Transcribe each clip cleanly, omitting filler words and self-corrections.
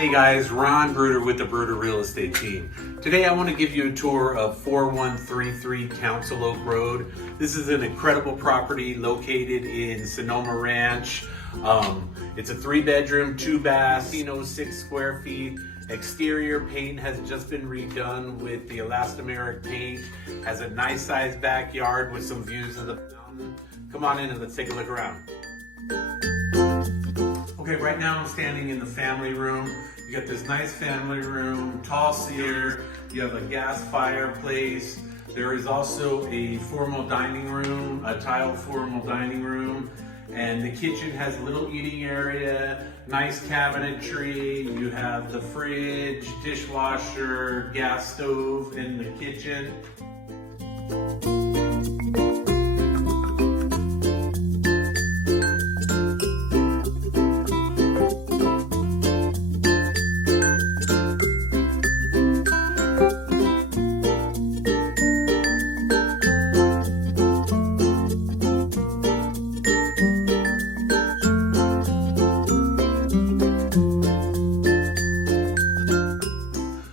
Hey guys, Ron Bruder with the Bruder Real Estate Team. Today I want to give you a tour of 4133 Council Oak Road. This is an incredible property located in Sonoma Ranch. It's a 3-bedroom, 2-bath, 1,506 square feet. Exterior paint has just been redone with the elastomeric paint. Has a nice sized backyard with some views of the mountain. Come on in and let's take a look around. Okay, right now I'm standing in the family room. You got this nice family room, tall cedar. You have a gas fireplace. There is also a formal dining room, a tiled formal dining room. And the kitchen has a little eating area, nice cabinetry. You have the fridge, dishwasher, gas stove in the kitchen.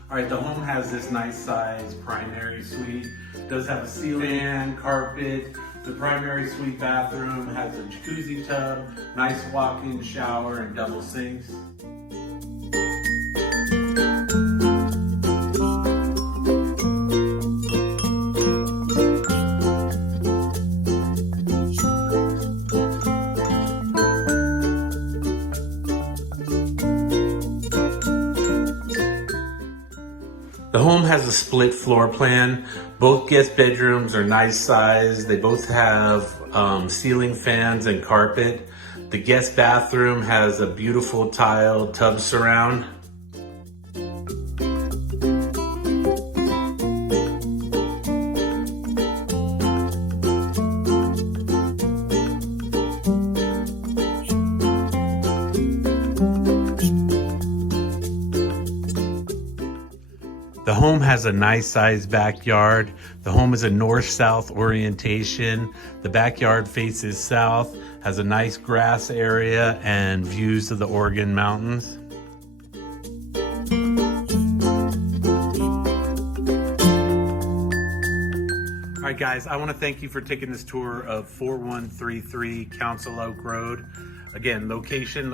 Alright, the home has this nice size primary suite. It does have a ceiling fan, carpet. The primary suite bathroom has a jacuzzi tub, nice walk-in shower, and double sinks. The home has a split floor plan. Both guest bedrooms are nice size. They both have ceiling fans and carpet. The guest bathroom has a beautiful tiled tub surround. The home has a nice sized backyard. The home is a north-south orientation. The backyard faces south, has a nice grass area and views of the Oregon Mountains. All right guys, I want to thank you for taking this tour of 4133 Council Oak Road. Again, location.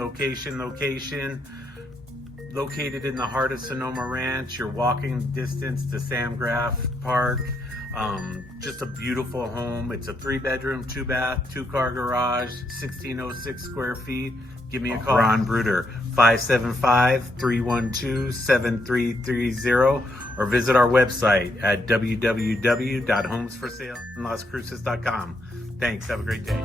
Located in the heart of Sonoma Ranch. You're walking distance to Sam Graff Park. Just a beautiful home. It's a 3-bedroom, 2-bath, 2-car garage, 1,606 square feet. Give me a call. Ron Bruder, 575-312-7330, or visit our website at www.homesforsalelascruces.com. Thanks, have a great day.